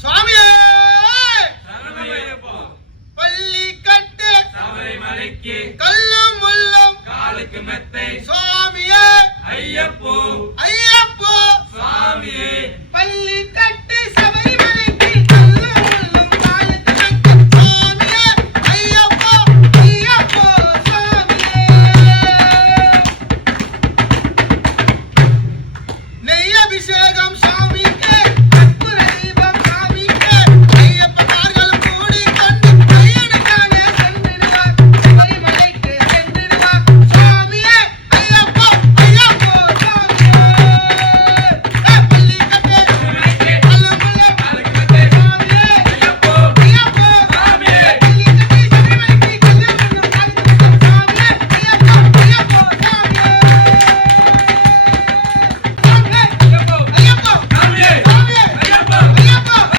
சுவாமியே சரணமையப்பா. பள்ளி கட்டு சபரிமலைக்கு கல்லும் முள்ளும் காலுக்கு மெத்தை சுவாமியே ஐயப்போ ஐயப்போ சுவாமியே